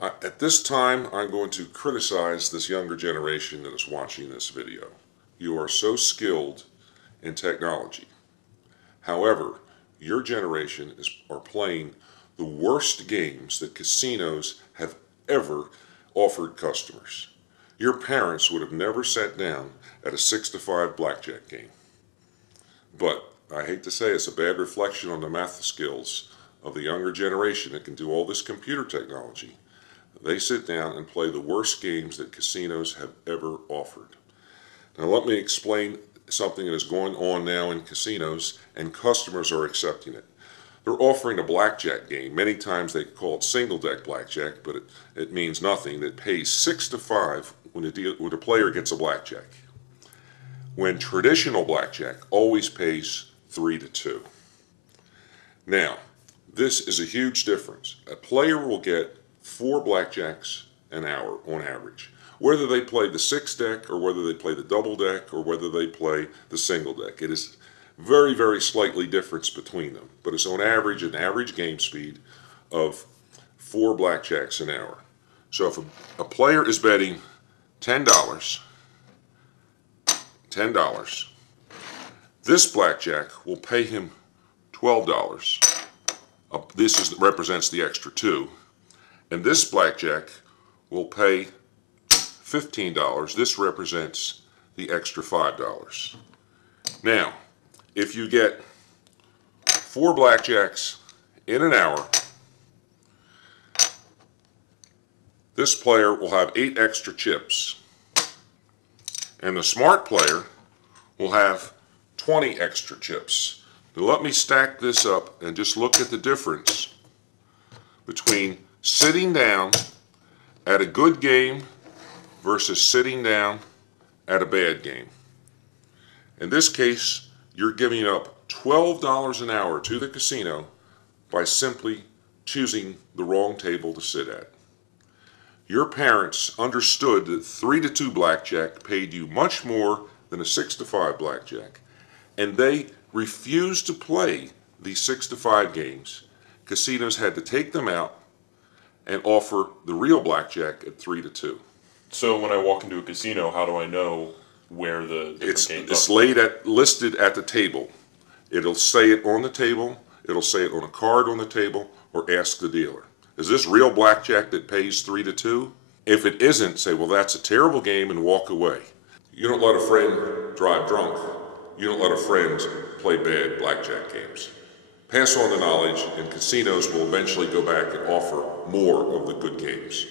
At this time, I'm going to criticize this younger generation that is watching this video. You are so skilled in technology. However, your generation are playing the worst games that casinos have ever offered customers. Your parents would have never sat down at a 6-to-5 blackjack game. But I hate to say it's a bad reflection on the math skills of the younger generation that can do all this computer technology. They sit down and play the worst games that casinos have ever offered. Now let me explain something that is going on now in casinos, and customers are accepting it. They're offering a blackjack game. Many times they call it single deck blackjack, but it means nothing. That pays 6-to-5 when a player gets a blackjack, when traditional blackjack always pays 3-to-2. Now, this is a huge difference. A player will get 4 blackjacks an hour on average, whether they play the 6 deck or whether they play the double deck or whether they play the single deck. It is very, very slightly difference between them, but it's on average an average game speed of 4 blackjacks an hour. So if a player is betting $10, this blackjack will pay him $12. This represents the extra 2. And this blackjack will pay $15. This represents the extra $5. Now, if you get 4 blackjacks in an hour, this player will have 8 extra chips. And the smart player will have 20 extra chips. Now let me stack this up and just look at the difference between sitting down at a good game versus sitting down at a bad game. In this case, you're giving up $12 an hour to the casino by simply choosing the wrong table to sit at. Your parents understood that 3-to-2 blackjack paid you much more than a 6-to-5 blackjack, and they refused to play these 6-to-5 games. Casinos had to take them out and offer the real blackjack at 3-to-2. So when I walk into a casino, how do I know where the different games are? It's listed at the table. It'll say it on the table, it'll say it on a card on the table, or ask the dealer. Is this real blackjack that pays 3-to-2? If it isn't, say, well, that's a terrible game, and walk away. You don't let a friend drive drunk. You don't let a friend play bad blackjack games. Pass on the knowledge, and casinos will eventually go back and offer more of the good games.